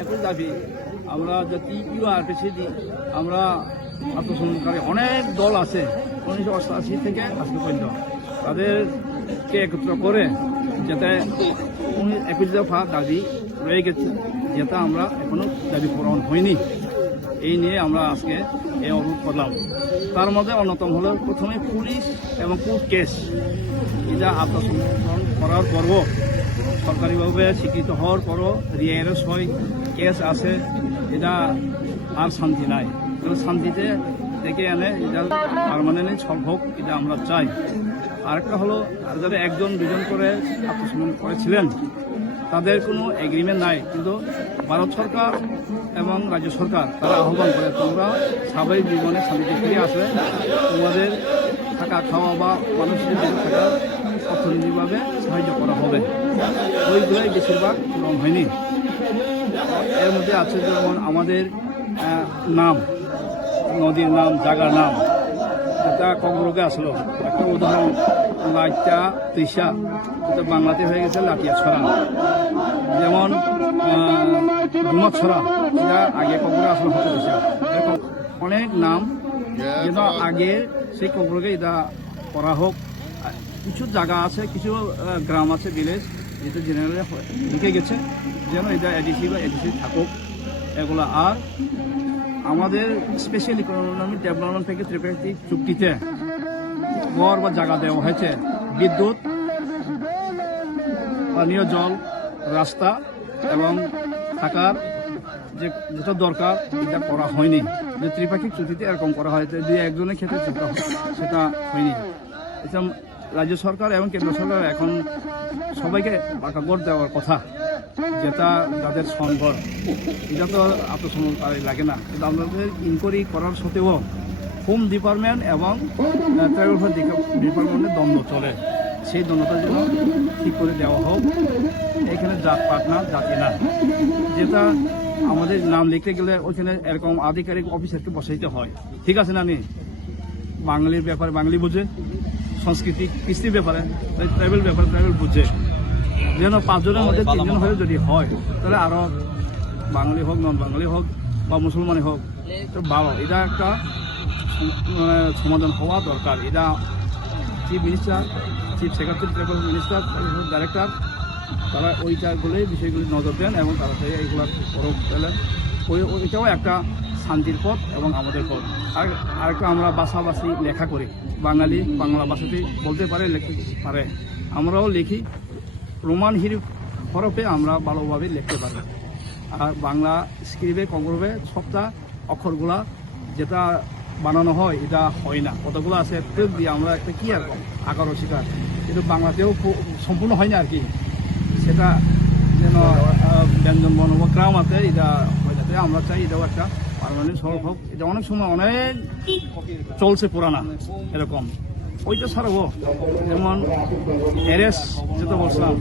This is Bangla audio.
একই দাবি আমরা যে টিপিআরপিসি আমরা আত্মসমর্পণকারী অনেক দল আছে 1988 থেকে আজকে পর্যন্ত তাদেরকে একত্র করে যাতে 21 দফা দাবি রয়ে গেছে যেটা আমরা এখনো দাবি পূরণ হয়নি এই নিয়ে আমরা আজকে এই অবরোধ করলাম। তার মধ্যে অন্যতম হলো প্রথমে পুলিশ এবং কোর্ট কেস এটা আত্মসমর্পণ করার পরও সরকারিভাবে স্বীকৃত হওয়ার পরও রিয়ারেস হয় কেস আছে এটা আর শান্তি নাই। শান্তিতে ডেকে এনে এটা পার্মানেন্ট সলভ হোক এটা আমরা চাই। আরেকটা হলো আর যারা একজন দুজন করে আত্মসমর্পণ করেছিলেন তাদের কোনো এগ্রিমেন্ট নাই, কিন্তু ভারত সরকার এবং রাজ্য সরকার তারা আহ্বান করে তোমরা স্বাভাবিক জীবনে শান্তিতে ফিরে আসলে তোমাদের থাকা খাওয়া বা মানুষের বেঁচে থাকা অর্থনৈতিকভাবে সাহায্য করা হবে। ওইগুলোই বেশিরভাগ পূরণ হয়নি। এর মধ্যে আছে যেমন আমাদের নাম, নদীর নাম, জায়গার নাম, এটা কক্সবাজারে আসলো একটা উদাহরণ। লাইটা তৃষা এটা বাংলাতে হয়ে গেছে লাটিয়াছড়া, যেমন ডুমাছড়া এটা আগে কক্সবাজারে আসলো হততৃষা। এরকম অনেক নাম যেন আগে সেই কক্সবাজারে এটা করা হোক। কিছু জায়গা আছে, কিছু গ্রাম আছে, ভিলেজ যেটা জেনারেলে ঢুকে গেছে যেন এটা এডিসি বা এডিসি থাকুক এগুলো। আর আমাদের স্পেশাল ইকোনমিক ডেভেলপমেন্ট থেকে ত্রিপাক্ষিক চুক্তিতে ঘর বা জায়গা দেওয়া হয়েছে, বিদ্যুৎ, পানীয় জল, রাস্তা এবং থাকার যেটা দরকার এটা করা হয়নি। যে ত্রিপাক্ষিক চুক্তিতে এরকম করা হয়েছে যে একজনের ক্ষেত্রে সেটা হয়নি। এটা রাজ্য সরকার এবং কেন্দ্র সরকার এখন সবাইকে পাকা ঘর দেওয়ার কথা, যেটা যাদের সম্ভব। এটা তো আত্মসমর্পণকারী লাগে না, কিন্তু আমাদের ইনকোয়ারি করার সত্ত্বেও হোম ডিপার্টমেন্ট এবং ট্রাইবাল ডিপার্টমেন্টের দ্বন্দ্ব চলে। সেই দ্বন্দ্বটা যেন ঠিক করে দেওয়া হোক। এখানে জাত পাত না, জাতি না, যেটা আমাদের নাম লিখতে গেলে ওইখানে এরকম আধিকারিক অফিসারকে বসাইতে হয়। ঠিক আছে না? নি বাঙালির ব্যাপারে বাঙালি বুঝে, সংস্কৃতি কৃষ্টির ব্যাপারে ট্রাইবেল ব্যাপারে ট্রাইবেল বুঝে, যেন 5 জনের মধ্যে 3 জন হয়ে যদি হয় তাহলে আরও বাঙালি হোক, নন বাঙালি হোক বা মুসলমানই হোক তো ভালো। এটা একটা সমাধান হওয়া দরকার। এটা chief minister, chief secretary, tribal minister, director তারা ওইটাগুলোই বিষয়গুলি নজর দেন এবং তারা এইগুলো করক পেলেন। ওইটাও একটা শান্তির পথ এবং আমাদের পথ। আর আরেকটা আমরা ভাষাভাষী লেখা করি, বাঙালি বাংলা ভাষাতেই বলতে পারে, লিখতে পারে। আমরাও লিখি রোমান হরফে আমরা ভালোভাবে লিখতে পারি। আর বাংলা স্ক্রিপ্টে কংগ্রহে সবটা অক্ষরগুলা যেটা বানানো হয় এটা হয় না। কতগুলো আছে প্রয়োগ দিয়ে আমরা একটা কী আর আকার শিকার, কিন্তু বাংলাতেও সম্পূর্ণ হয় না আর কি। সেটা যেন ব্যঞ্জন বর্ণ আছে এটা হয়ে যাতে আমরা চাই এটাও একটা পার্মানেন্ট সলভ হোক। এটা অনেক সময় অনেক চলছে পুরানা এরকম। ওইটা ছাড়াও যেমন এরেস যেটা বলছিলাম